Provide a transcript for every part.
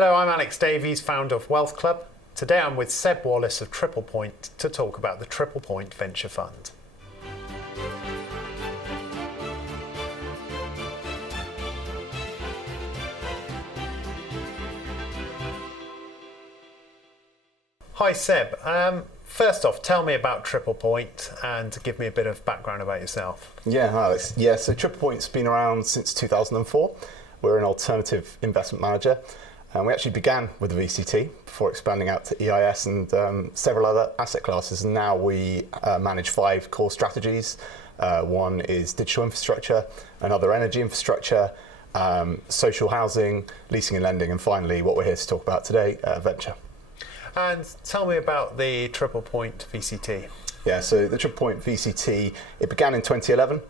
Hello, I'm Alex Davies, founder of Wealth Club. Today I'm with Seb Wallace of Triple Point to talk about the Triple Point Venture Fund. Hi Seb, first off, tell me about Triple Point and give me a bit of background about yourself. Yeah, hi Alex. So Triple Point's been around since 2004. We're an alternative investment manager. And we actually began with the VCT before expanding out to EIS and several other asset classes. And now we manage 5 core strategies. One is digital infrastructure, another energy infrastructure, social housing, leasing and lending, and finally what we're here to talk about today, venture. And tell me about the Triple Point VCT. Yeah, so the Triple Point VCT, it began in 2011.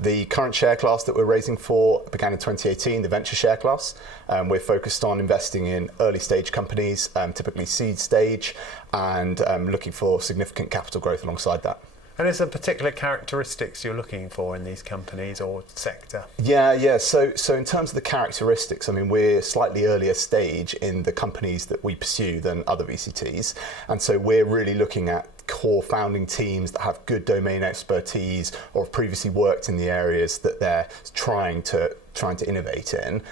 The current share class that we're raising for began in 2018, the venture share class. We're focused on investing in early stage companies, typically seed stage, and looking for significant capital growth alongside that. And is there particular characteristics you're looking for in these companies or sector? Yeah. So in terms of the characteristics, I mean, we're slightly earlier stage in the companies that we pursue than other VCTs. And so we're really looking at core founding teams that have good domain expertise or have previously worked in the areas that they're trying to innovate in.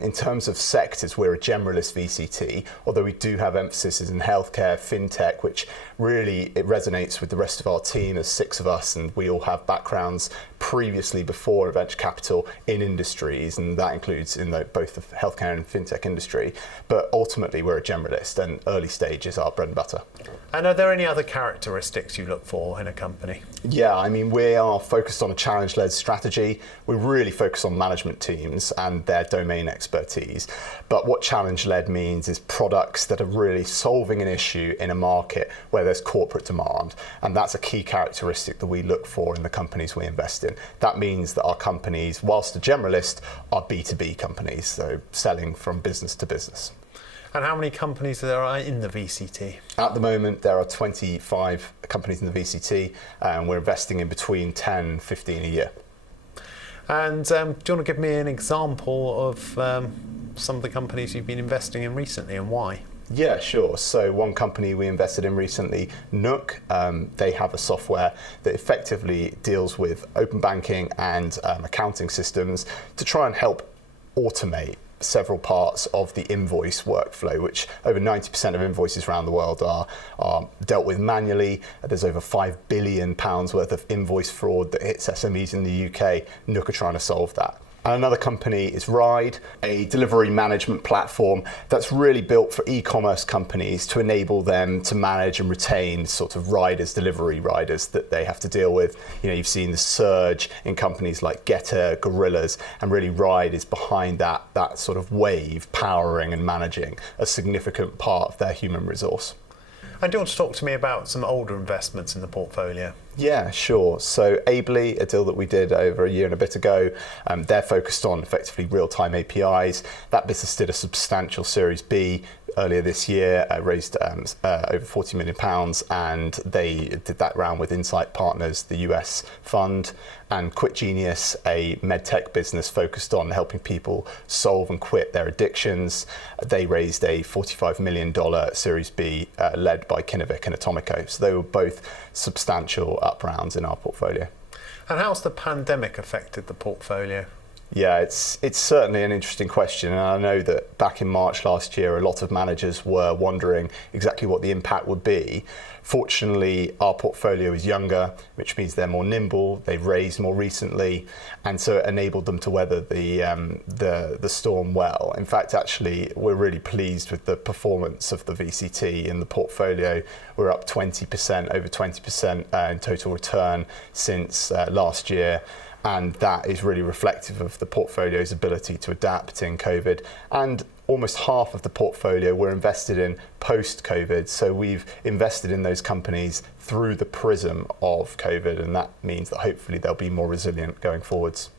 In terms of sectors, we're a generalist VCT, although we do have emphasis in healthcare, fintech, which really it resonates with the rest of our team. There's 6 of us and we all have backgrounds previously before venture capital in industries, and that includes in both the healthcare and fintech industry. But ultimately we're a generalist and early stage is our bread and butter. And are there any other characteristics you look for in a company? Yeah, I mean, we are focused on a challenge-led strategy. We really focus on management teams and their domain expertise. But what challenge-led means is products that are really solving an issue in a market where there's corporate demand. And that's a key characteristic that we look for in the companies we invest in. That means that our companies, whilst a generalist, are B2B companies, so selling from business to business. And how many companies there are in the VCT? At the moment, there are 25 companies in the VCT, and we're investing in between 10 and 15 a year. And do you want to give me an example of some of the companies you've been investing in recently and why? Yeah, sure. So one company we invested in recently, Nook, they have a software that effectively deals with open banking and accounting systems to try and help automate several parts of the invoice workflow, which over 90% of invoices around the world are dealt with manually. There's over £5 billion worth of invoice fraud that hits SMEs in the UK. Nook are trying to solve that. And another company is Ride, a delivery management platform that's really built for e-commerce companies to enable them to manage and retain sort of delivery riders that they have to deal with. You know, you've seen the surge in companies like Getter, Gorillas, and really Ride is behind that sort of wave, powering and managing a significant part of their human resource. And do you want to talk to me about some older investments in the portfolio? Yeah, sure. So Ably, a deal that we did over a year and a bit ago, they're focused on effectively real-time APIs. That business did a substantial Series B earlier this year, raised over £40 million, and they did that round with Insight Partners, the US fund, and Quit Genius, a medtech business focused on helping people solve and quit their addictions. They raised a $45 million Series B led by Kinnevik and Atomico. So they were both substantial up rounds in our portfolio. And how's the pandemic affected the portfolio? Yeah, it's certainly an interesting question, and I know that back in March last year, a lot of managers were wondering exactly what the impact would be. Fortunately, our portfolio is younger, which means they're more nimble. They've raised more recently, and so it enabled them to weather the storm well. In fact, actually, we're really pleased with the performance of the VCT in the portfolio. We're up 20%, over 20% in total return since last year. And that is really reflective of the portfolio's ability to adapt in COVID. And almost half of the portfolio we're invested in post-COVID. So we've invested in those companies through the prism of COVID, and that means that hopefully they'll be more resilient going forwards.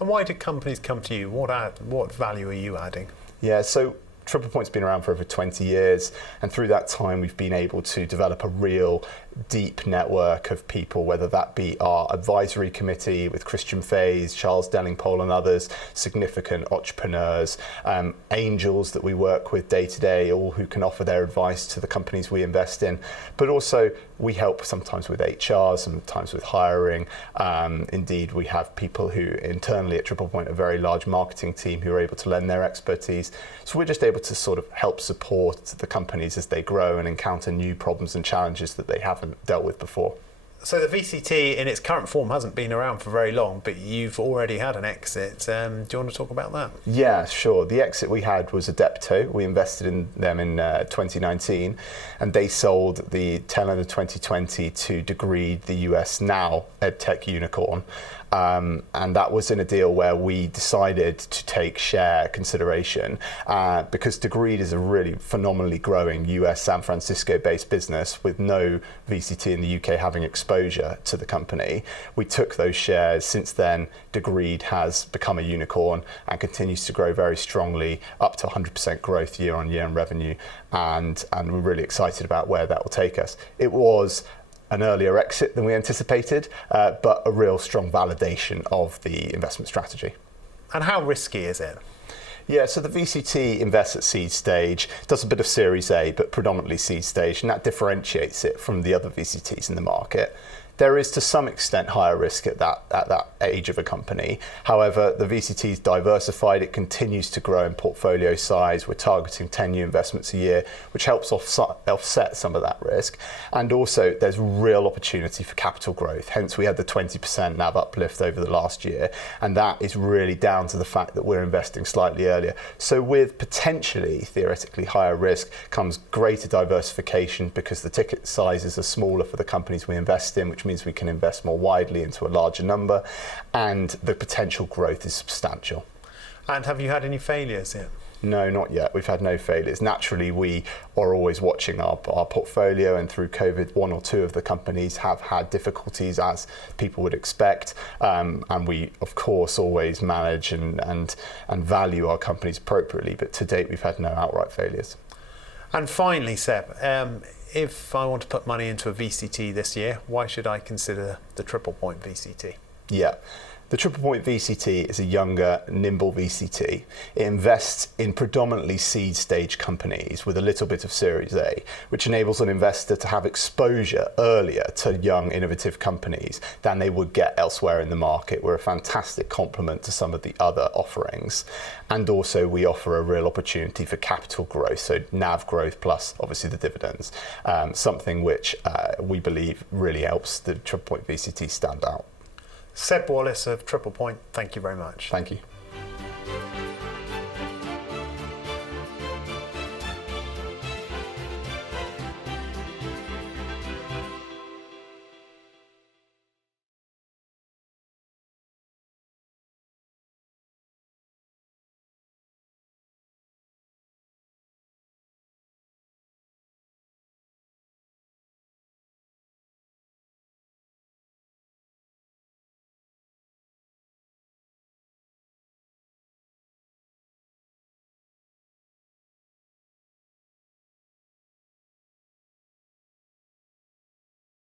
And why did companies come to you? What value are you adding? Yeah, so Triple Point's been around for over 20 years, and through that time we've been able to develop a real deep network of people, whether that be our advisory committee with Christian Fays, Charles Delingpole and others, significant entrepreneurs, angels that we work with day to day, all who can offer their advice to the companies we invest in. But also we help sometimes with HR, sometimes with hiring. Indeed, we have people who internally at Triple Point, a very large marketing team who are able to lend their expertise. So we're just able to sort of help support the companies as they grow and encounter new problems and challenges that they haven't dealt with before. So the VCT in its current form hasn't been around for very long, but you've already had an exit. Do you want to talk about that? Yeah, sure. The exit we had was Adepto. We invested in them in 2019, and they sold the tail end of 2020 to Degreed, the US now EdTech unicorn. And that was in a deal where we decided to take share consideration because Degreed is a really phenomenally growing US San Francisco based business with no VCT in the UK having exposure to the company. We took those shares. Since then, Degreed has become a unicorn and continues to grow very strongly, up to 100% growth year on year in revenue. And we're really excited about where that will take us. It was an earlier exit than we anticipated, but a real strong validation of the investment strategy. And how risky is it? Yeah, so the VCT invests at seed stage, does a bit of Series A, but predominantly seed stage, and that differentiates it from the other VCTs in the market. There is to some extent higher risk at that age of a company. However, the VCT is diversified. It continues to grow in portfolio size. We're targeting 10 new investments a year, which helps offset some of that risk. And also, there's real opportunity for capital growth. Hence, we had the 20% NAV uplift over the last year. And that is really down to the fact that we're investing slightly earlier. So with potentially, theoretically, higher risk comes greater diversification because the ticket sizes are smaller for the companies we invest in, which means we can invest more widely into a larger number, and the potential growth is substantial. And have you had any failures yet? No, not yet. We've had no failures. Naturally, we are always watching our portfolio, and through COVID, one or two of the companies have had difficulties, as people would expect. And we, of course, always manage and value our companies appropriately. But to date, we've had no outright failures. And finally, Seb, if I want to put money into a VCT this year, why should I consider the Triple Point VCT? Yeah. The Triple Point VCT is a younger, nimble VCT. It invests in predominantly seed stage companies with a little bit of Series A, which enables an investor to have exposure earlier to young, innovative companies than they would get elsewhere in the market. We're a fantastic complement to some of the other offerings. And also we offer a real opportunity for capital growth, so NAV growth plus obviously the dividends, something which we believe really helps the Triple Point VCT stand out. Seb Wallace of Triple Point, thank you very much. Thank you.